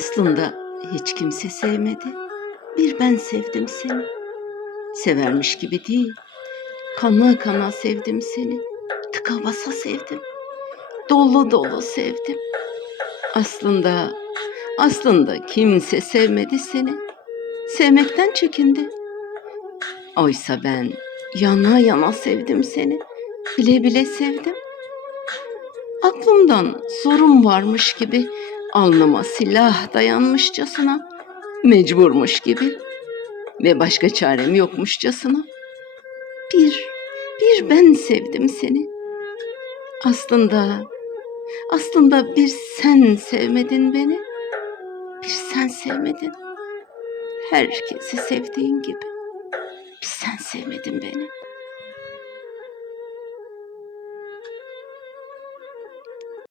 Aslında hiç kimse sevmedi. Bir ben sevdim seni. Severmiş gibi değil. Kana kana sevdim seni. Tıka basa sevdim. Dolu dolu sevdim. Aslında, aslında kimse sevmedi seni. Sevmekten çekindi. Oysa ben yana yana sevdim seni. Bile bile sevdim. Aklımdan sorun varmış gibi alnıma silah dayanmışçasına, mecburmuş gibi ve başka çarem yokmuşçasına. Bir, bir ben sevdim seni. Aslında, aslında bir sen sevmedin beni. Bir sen sevmedin. Herkesi sevdiğin gibi. Bir sen sevmedin beni.